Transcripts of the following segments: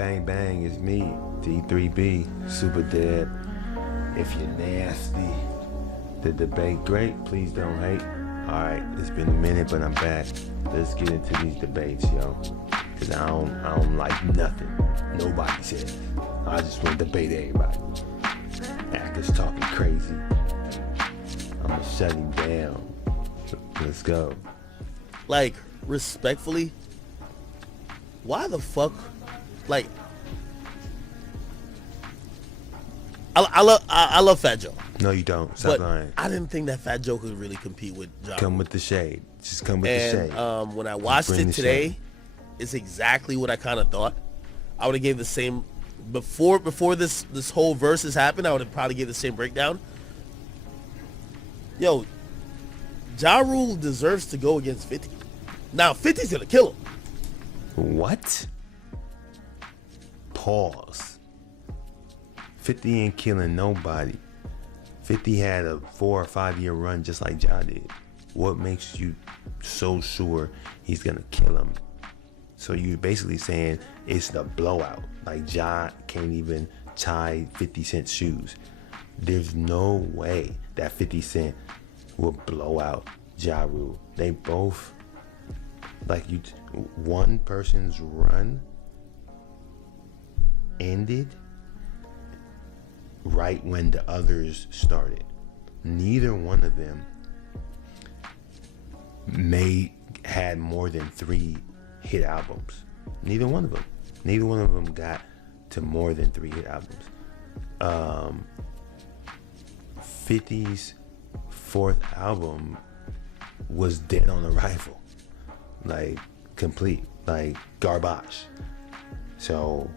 bang bang, it's me, D3B, Super Dead. If you're nasty, the debate great, please don't hate. Alright, it's been a minute, but I'm back. Let's get into these debates, yo. Cause I don't like nothing nobody says. I just want to debate everybody. Actors talking crazy. I'ma shut him down. Let's go. Like, respectfully, why the fuck? Like, I love Fat Joe. No, you don't. Stop But lying. I didn't think that Fat Joe could really compete with Ja Come Rule. with the shade. Just come with the And shade. when I watched bring it the today, shade. it's exactly what I kind of thought. I would have gave the same before this whole versus happened. I would have probably gave the same breakdown. Yo, Ja Rule deserves to go against 50. Now 50's gonna kill him. What? Pause. 50 ain't killing nobody. 50 had a 4 or 5 year run just like Ja did. What makes you so sure he's gonna kill him? So you're basically saying it's the blowout. Like Ja can't even tie 50 Cent's shoes. There's no way that 50 Cent will blow out Ja Rule. They both, like, one person's run ended right when the others started. Neither one of them had more than 3 hit albums. Neither one of them got to more than 3 hit albums. 50's 4th album was dead on arrival, like complete, like garbage. So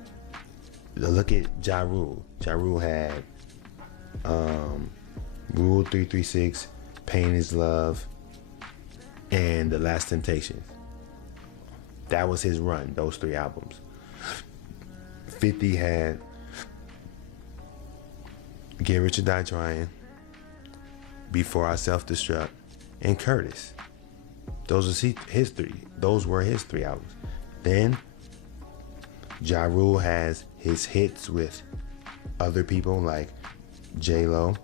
look at Ja Rule. Ja Rule had Rule 336, Pain is Love, and The Last Temptation. That was his run, those 3 albums. 50 had Get Rich or Die Trying, Before I Self-Destruct, and Curtis. Those were his 3. Those were his 3 albums. Then Ja Rule has his hits with other people like J-Lo,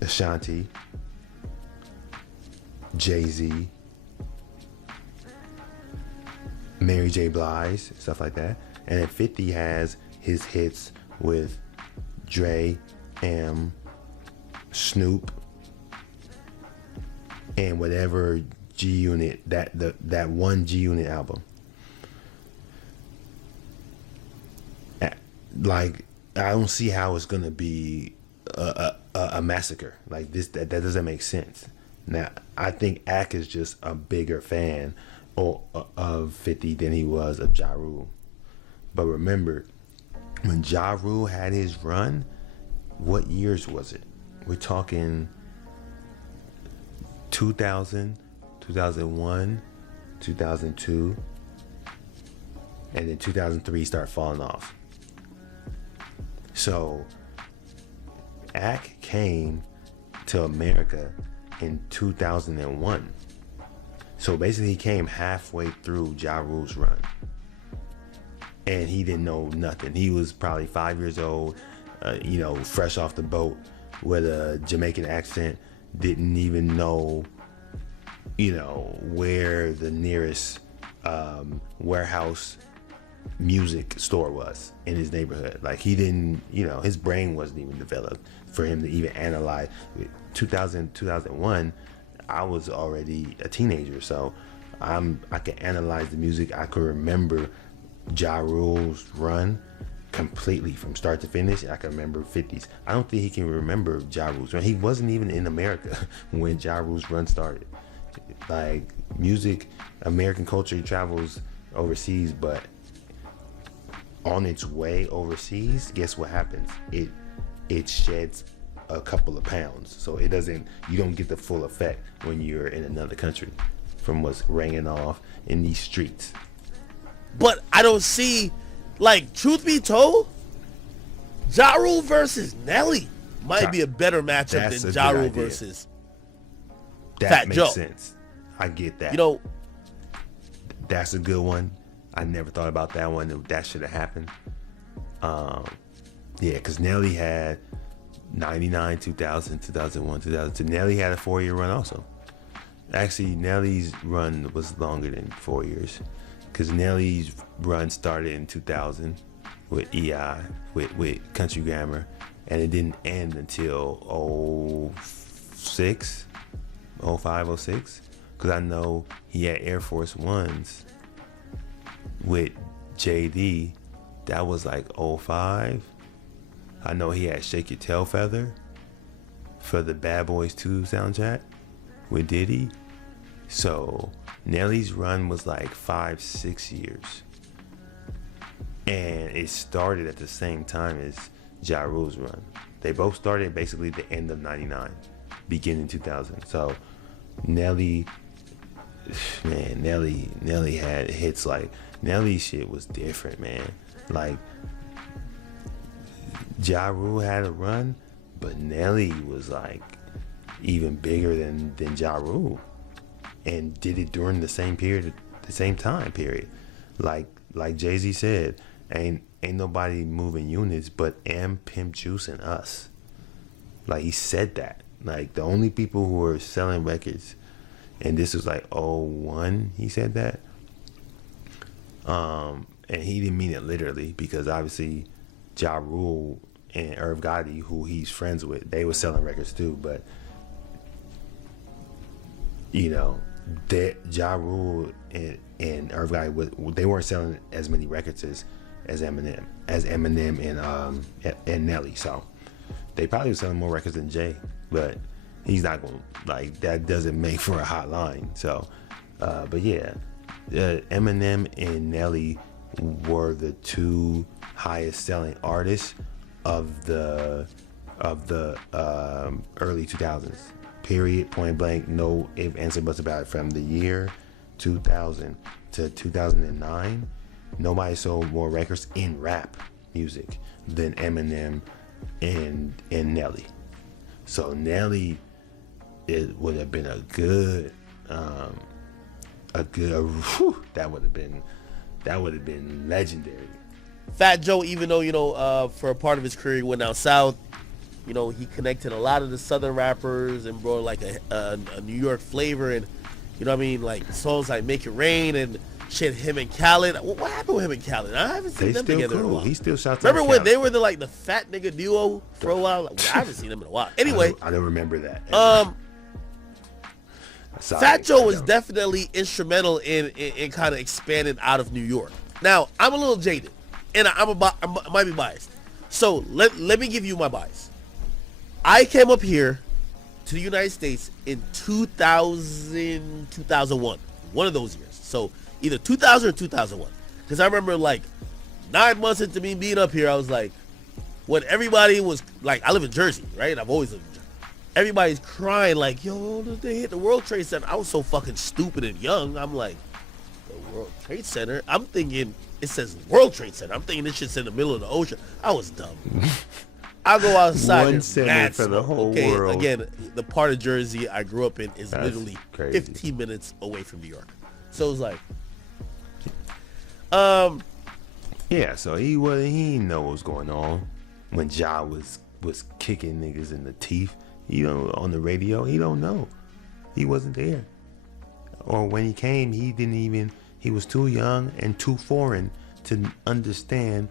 Ashanti, Jay-Z, Mary J. Blige, stuff like that. And then 50 has his hits with Dre, M, Snoop, and whatever G-Unit, that one G-Unit album. Like, I don't see how it's gonna be a massacre like this. That doesn't make sense. Now, I think Ak is just a bigger fan of 50 than he was of Ja Rule. But remember, when Ja Rule had his run, what years was it? We're talking 2000, 2001, 2002, and then 2003 start falling off. So Ak came to America in 2001. So basically he came halfway through Ja Rule's run. And he didn't know nothing. He was probably 5 years old, fresh off the boat with a Jamaican accent, didn't even know, where the nearest warehouse music store was in his neighborhood. Like, he didn't, his brain wasn't even developed for him to even analyze. 2001, I was already a teenager, so I could analyze the music. I could remember Ja Rule's run completely from start to finish. I can remember 50's. I don't think he can remember Ja Rule's run. He wasn't even in America when Ja Rule's run started. Like, music, American culture travels overseas, but on its way overseas, guess what happens? It sheds a couple of pounds. So you don't get the full effect when you're in another country from what's ringing off in these streets. But I don't see, like, truth be told, Ja Rule versus Nelly might be a better matchup than Ja Rule versus Fat Joe. That makes sense. I get that. You know, that's a good one. I never thought about that one. That should have happened. Yeah, because Nelly had 99, 2000, 2001, 2002. Nelly had a 4-year run also. Actually, Nelly's run was longer than 4 years, because Nelly's run started in 2000 with EI, with Country Grammar, and it didn't end until 06, 05, 06, because I know he had Air Force Ones with JD. That was like 05. I know he had Shake Your Tail Feather for the Bad Boys 2 soundtrack with Diddy. So Nelly's run was like 5-6 years. And it started at the same time as Ja Rule's run. They both started basically the end of 99, beginning 2000. So Nelly had hits like, Nelly's shit was different, man. Like, Ja Rule had a run, but Nelly was like even bigger than Ja Rule, and did it during the same period, the same time period. Like Jay-Z said, ain't nobody moving units but M, Pimp Juice, and us. Like, he said that. Like, the only people who were selling records, and this was like 01, he said that. And he didn't mean it literally, because obviously Ja Rule and Irv Gotti, who he's friends with, they were selling records too. But you know, Ja Rule and Irv Gotti, they weren't selling as many records as Eminem and Nelly. So they probably were selling more records than Jay, but he's not going to, like, that doesn't make for a hot line. So but yeah, Eminem and Nelly were the two highest selling artists of the early 2000s. Period. Point blank. No if, answer, buts about it. From the year 2000 to 2009, nobody sold more records in rap music than Eminem and Nelly. So Nelly, it would have been a good that would have been legendary. Fat Joe, even though, you know, for a part of his career he went down south, you know, he connected a lot of the southern rappers and brought like a New York flavor, and you know what I mean, like songs like Make It Rain and shit. Him and Khaled, what happened with him and Khaled? I haven't seen them together in a while. He still shouts out. Remember when they were the fat nigga duo for a while? Like, I haven't seen them in a while. Anyway, I don't remember that. Sorry, Fat Joe was definitely instrumental in kind of expanding out of New York. Now, I'm a little jaded, and I might be biased. So let me give you my bias. I came up here to the United States in 2000, 2001, one of those years. So either 2000 or 2001, because I remember like 9 months into me being up here, I was like, when everybody was like, I live in Jersey, right? I've always lived in Jersey. Everybody's crying like, yo, they hit the World Trade Center. I was so fucking stupid and young. I'm like, the World Trade Center? I'm thinking it says World Trade Center. I'm thinking this shit's in the middle of the ocean. I was dumb. I go outside. One center for the whole world. Again, the part of Jersey I grew up in is literally crazy. 15 minutes away from New York. So it was like, yeah. So he didn't know what was going on when Ja was kicking niggas in the teeth. You know, on the radio, he don't know. He wasn't there. Or when he came, he was too young and too foreign to understand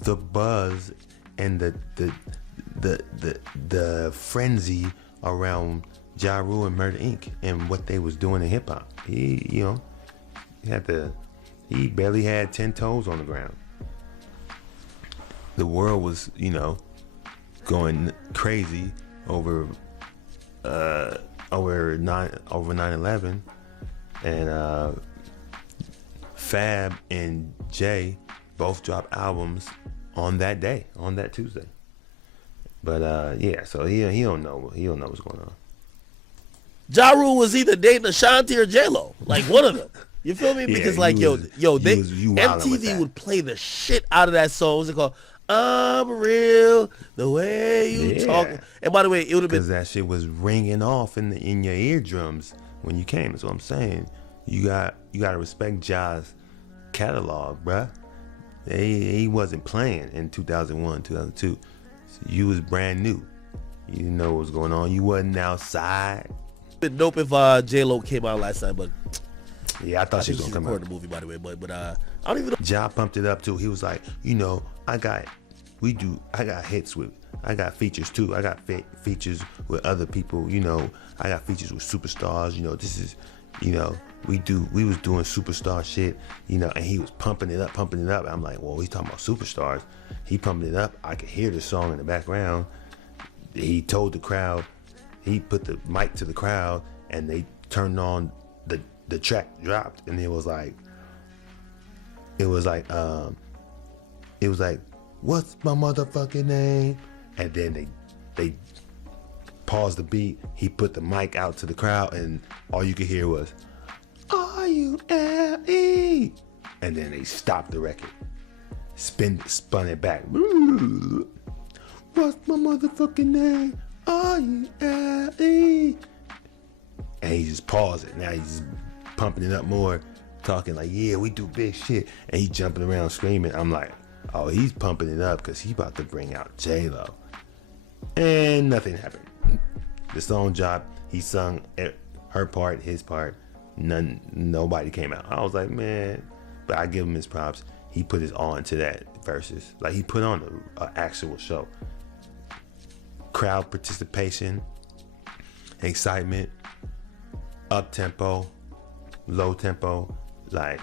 the buzz and the frenzy around Ja Rule and Murder Inc. and what they was doing in hip hop. He barely had 10 toes on the ground. The world was, going crazy over 9/11, and Fab and Jay both dropped albums on that day, on that Tuesday. But yeah, so he don't know what's going on. Ja Rule was either dating Ashanti or J-Lo, like one of them. You feel me? Because MTV would play the shit out of that song. What's it called? I'm real the way you talk. And by the way, it would have been, because that shit was ringing off in your eardrums when you came. That's what I'm saying. You got to respect Ja's catalog, bruh. He wasn't playing in 2001, 2002. So you was brand new. You didn't know what was going on. You wasn't outside. It'd dope if J.Lo came out last night, but yeah, I thought she was gonna come out. The movie, by the way, but I don't even know. Ja pumped it up too. He was like, you know, I got hits with, I got features too. I got features with other people. You know, I got features with superstars. You know, this is, you know, we was doing superstar shit. You know, and he was pumping it up. I'm like, well, he's talking about superstars. He pumping it up. I could hear the song in the background. He told the crowd. He put the mic to the crowd, and they turned on the track dropped, and it was like, what's my motherfucking name? And then they paused the beat. He put the mic out to the crowd, and all you could hear was, R-U-L-E. And then they stopped the record, spun it back. What's my motherfucking name? R-U-L-E. And he just paused it. Now he's just pumping it up more, talking like, yeah, we do big shit. And he jumping around screaming. I'm like, oh, he's pumping it up because he about to bring out J.Lo. And nothing happened. The song dropped. He sung her part, his part. Nobody came out. I was like, man. But I give him his props. He put his all into that verses. Like, he put on an actual show. Crowd participation, excitement, up tempo, low tempo, like,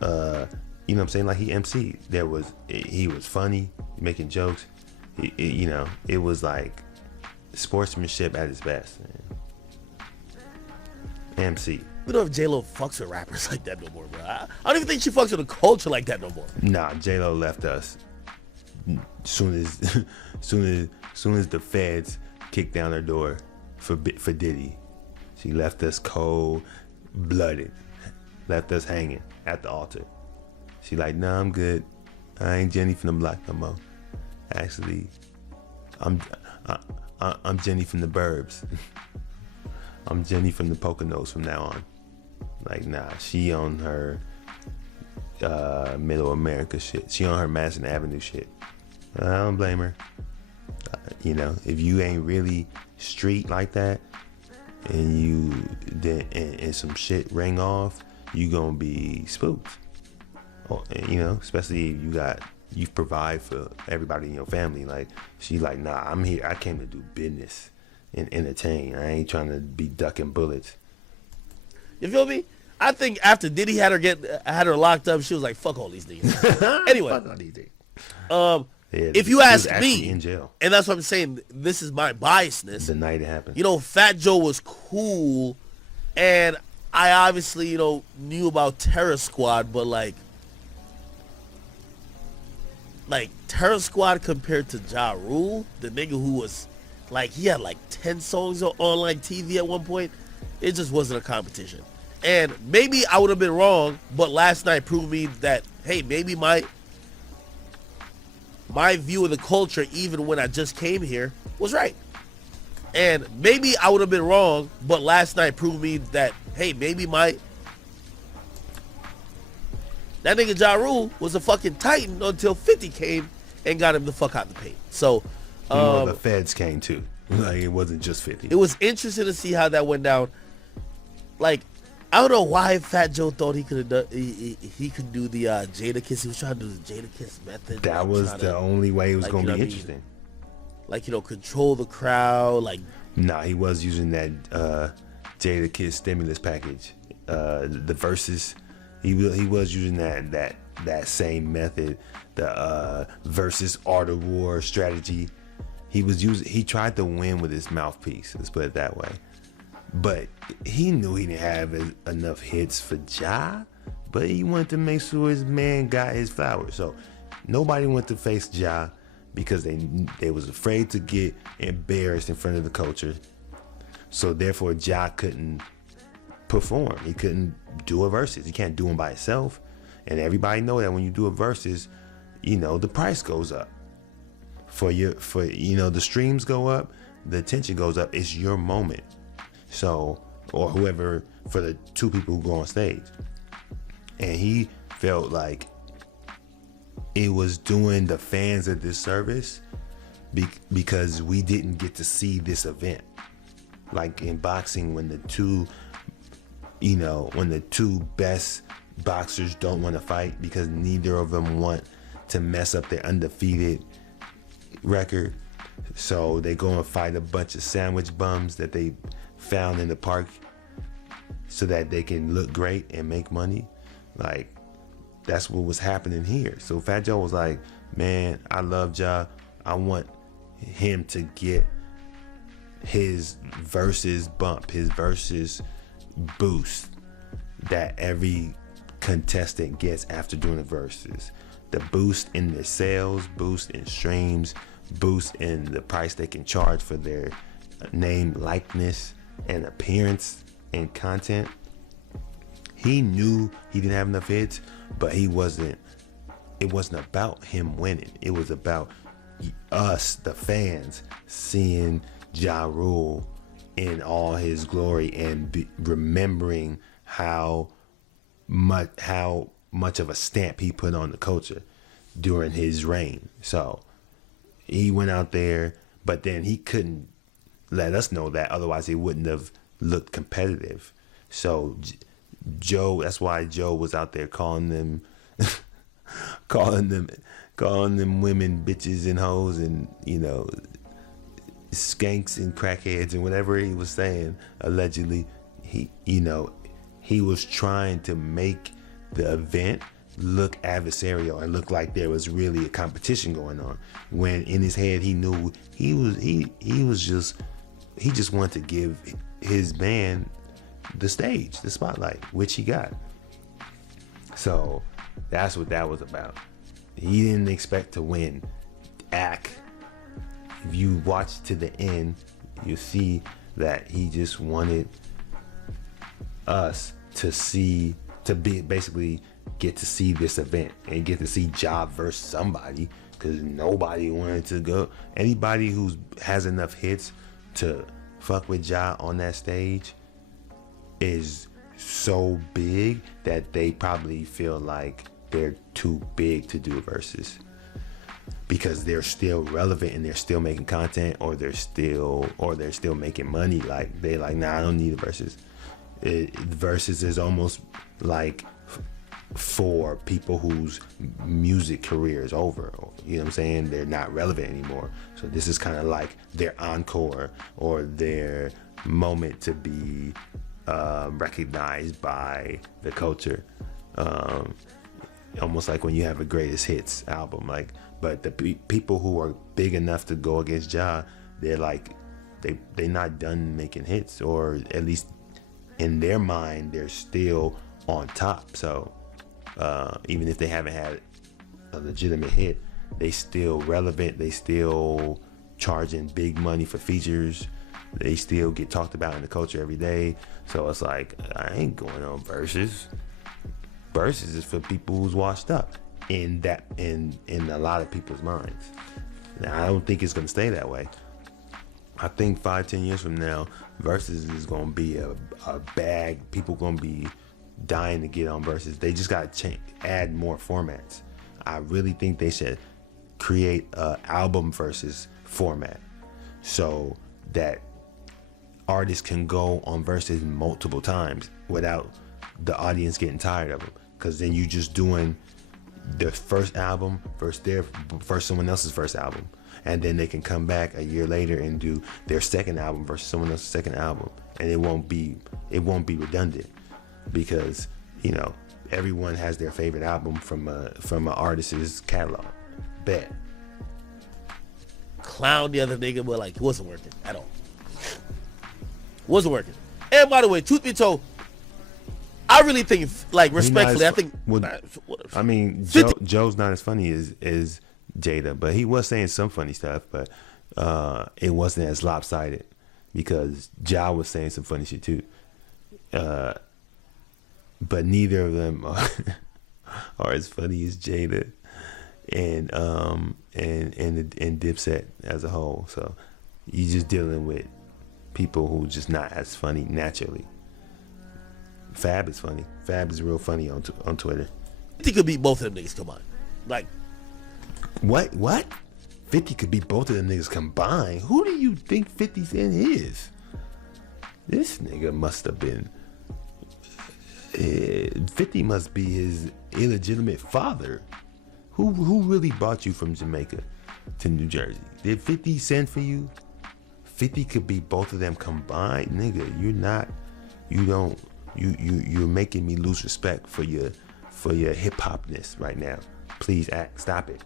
you know what I'm saying? Like, he MC'd. He was funny, making jokes. You know, it was like sportsmanship at its best. Man. MC. I don't know if J.Lo fucks with rappers like that no more, bro. I don't even think she fucks with the culture like that no more. Nah, J.Lo left us soon as the feds kicked down her door for Diddy. She left us cold-blooded, left us hanging at the altar. She like, nah, I'm good. I ain't Jenny from the block no more. Actually, I'm Jenny from the burbs. I'm Jenny from the Poconos from now on. Like, nah, she on her Middle America shit. She on her Madison Avenue shit. I don't blame her. You know, if you ain't really street like that, and some shit ring off, you gonna be spooked. Or, you know, especially if you provide for everybody in your family. Like, she like, nah, I'm here. I came to do business and entertain. I ain't trying to be ducking bullets. You feel me? I think after Diddy had her locked up, she was like, fuck all these niggas. Anyway, fuck all these niggas. Yeah, if you ask me, in jail. And that's what I'm saying, this is my biasness. The night it happened. You know, Fat Joe was cool, and I obviously, you know, knew about Terror Squad, but like Terror Squad compared to Ja Rule, the nigga who was like, he had like 10 songs on like TV at one point, it just wasn't a competition. And maybe I would have been wrong, but last night proved me that, hey, maybe my view of the culture, even when I just came here, was right. And maybe I would have been wrong, but last night proved me that, hey, maybe that nigga Ja Rule was a fucking titan until 50 came and got him the fuck out the paint. So, the feds came too. Like, it wasn't just 50. It was interesting to see how that went down. Like, I don't know why Fat Joe thought he could do the Jadakiss. He was trying to do the Jadakiss method. That was the only way it was going to be interesting. Like, you know, control the crowd. Like, nah, he was using that Jadakiss stimulus package. The verses, he was using that same method. The versus art of war strategy. He tried to win with his mouthpiece. Let's put it that way. But he knew he didn't have enough hits for Ja, but he wanted to make sure his man got his flowers. So nobody went to face Ja because they was afraid to get embarrassed in front of the culture. So therefore, Ja couldn't perform. He couldn't do a versus. He can't do them by himself. And everybody know that when you do a versus, you know, the price goes up. The streams go up, the attention goes up. It's your moment. So, or whoever, for the two people who go on stage. And he felt like it was doing the fans a disservice because we didn't get to see this event. Like in boxing, when the two best boxers don't want to fight because neither of them want to mess up their undefeated record, so they go and fight a bunch of sandwich bums that they found in the park so that they can look great and make money. Like, that's what was happening here. So Fat Joe was like, man, I love Ja. I want him to get his versus bump, his versus boost that every contestant gets after doing the verses. The boost in their sales, boost in streams, boost in the price they can charge for their name, likeness, and appearance and content. He knew he didn't have enough hits, but it wasn't about him winning. It was about us, the fans, seeing Ja Rule in all his glory and remembering how much of a stamp he put on the culture during his reign. So he went out there, but then he couldn't let us know that, otherwise he wouldn't have looked competitive. So Joe, that's why Joe was out there calling them calling them women bitches and hoes and, you know, skanks and crackheads and whatever he was saying. Allegedly, he was trying to make the event look adversarial and look like there was really a competition going on, when in his head he knew he just wanted to give his man the stage, the spotlight, which he got. So that's what that was about. He didn't expect to win. If you watch to the end, you see that he just wanted us to basically get to see this event and get to see Ja versus somebody, because nobody wanted to go. Anybody who has enough hits to fuck with Ja on that stage is so big that they probably feel like they're too big to do verses, because they're still relevant and they're still making content, or they're still making money. Like, they like, nah, I don't need a verses. Verses is almost like for people whose music career is over. You know what I'm saying? They're not relevant anymore. So this is kind of like their encore or their moment to be recognized by the culture. Almost like when you have a greatest hits album. Like, but the people who are big enough to go against Ja, they're like, they're not done making hits, or at least in their mind, they're still on top. So even if they haven't had a legitimate hit, they still relevant. They still charging big money for features. They still get talked about in the culture every day. So it's like, I ain't going on verses. Verses is for people who's washed up in a lot of people's minds. Now, I don't think it's gonna stay that way. I think 5-10 years from now, versus is gonna be a bag. People gonna be dying to get on versus. They just gotta add more formats. I really think they should create a album versus format, so that artists can go on versus multiple times without the audience getting tired of them. Because then you just doing their first album versus someone else's first album, and then they can come back a year later and do their second album versus someone else's second album, and it won't be redundant, because, you know, everyone has their favorite album from an artist's catalog. Bet. Clown the other nigga, but like, it wasn't working at all. Wasn't working. And by the way, truth be told, I really think, like, respectfully, I think. I mean, Joe's not as funny as Jada, but he was saying some funny stuff, but it wasn't as lopsided, because Ja was saying some funny shit too. But neither of them are as funny as Jada and Dipset as a whole. So you're just dealing with people who just not as funny naturally. Fab is funny. Fab is real funny on Twitter. 50 could beat both of them niggas combined. Like, What? 50 could be both of them niggas combined. Who do you think 50 Cent is? This nigga must have been. 50 must be his illegitimate father. Who really brought you from Jamaica to New Jersey? Did 50 send for you? 50 could be both of them combined, nigga. You're making me lose respect for your hip hopness right now. Please stop it.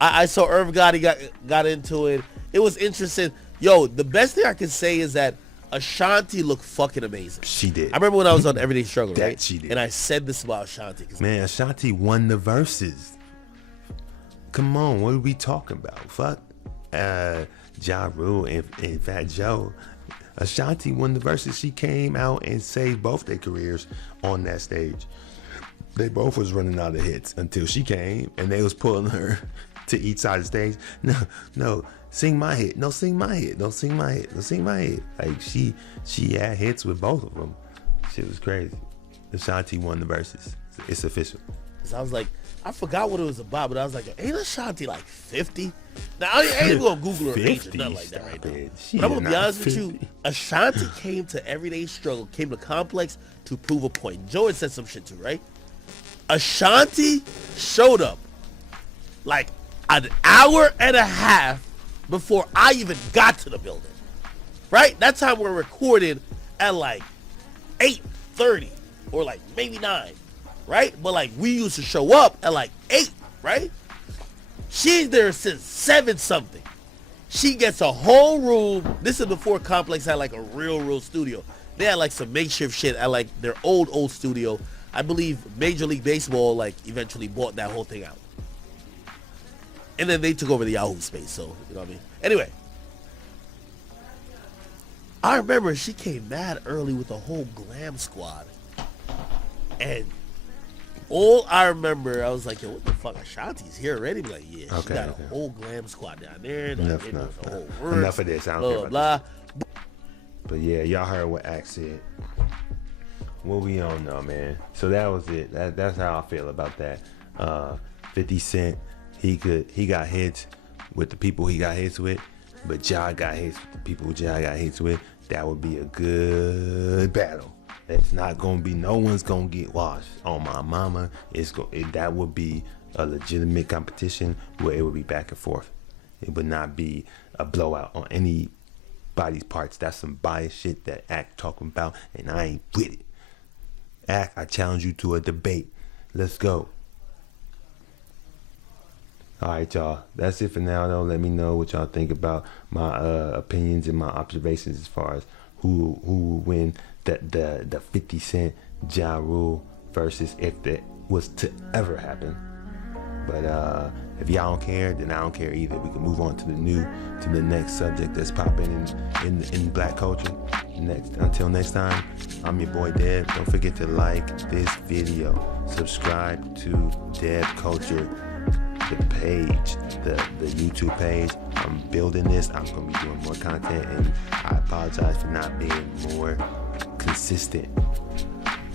I saw Irv Gotti got into it. It was interesting. Yo, the best thing I can say is that Ashanti looked fucking amazing. She did. I remember when I was on Everyday Struggle, That right? she did. And I said this about Ashanti. Man, Ashanti won the verses. Come on, what are we talking about? Fuck Ja Rule and Fat Joe. Ashanti won the verses. She came out and saved both their careers on that stage. They both was running out of hits until she came and they was pulling her to each side of the stage. No, sing my hit. No, sing my hit. Don't sing my hit. Don't sing my hit. Like she had hits with both of them. Shit was crazy. Ashanti won the verses. It's official. So I was like, I forgot what it was about, but I was like, ain't Ashanti like 50? Now, I ain't going to Google her age or nothing like that right now. But I'm going to be honest with you. Ashanti came to Everyday Struggle, came to Complex to prove a point. Joe had said some shit too, right? Ashanti showed up like an hour and a half before I even got to the building, right? That time we're recording at like 8:30 or like maybe 9, right? But like we used to show up at like 8, right? She's there since 7 something. She gets a whole room. This is before Complex had like a real studio. They had like some makeshift shit at like their old studio. I believe Major League Baseball like eventually bought that whole thing out. And then they took over the Yahoo space, so you know what I mean? Anyway. I remember she came mad early with the whole glam squad. And all I remember, I was like, yo, what the fuck? Ashanti's here already? Like, yeah, she got a whole glam squad down there. Enough of this. I don't care about this. But yeah, y'all heard what Axe said. What we on now, man? So that was it. That's how I feel about that. 50 Cent, he got hits with the people he got hits with, but Ja got hits with the people Ja got hits with. That would be a good battle. It's not gonna be. No one's gonna get washed. On my mama, that would be a legitimate competition where it would be back and forth. It would not be a blowout on anybody's parts. That's some biased shit that Act talking about, and I ain't with it. Act, I challenge you to a debate. Let's go. All right, y'all. That's it for now, though. Let me know what y'all think about my opinions and my observations as far as who will win the 50 Cent Ja Rule versus if that was to ever happen. But if y'all don't care, then I don't care either. We can move on to the next subject that's popping in black culture. Until next time, I'm your boy Deb. Don't forget to like this video. Subscribe to Deb Culture, the page, the YouTube page. I'm building this. I'm gonna be doing more content, and I apologize for not being more consistent.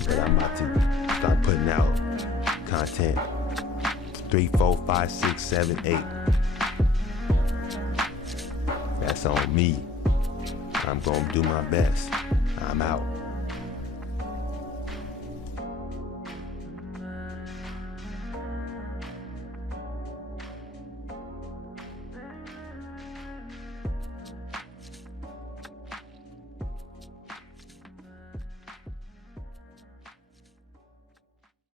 But I'm about to start putting out content 3, 4, 5, 6, 7, 8. That's on me. I'm gonna do my best. I'm out.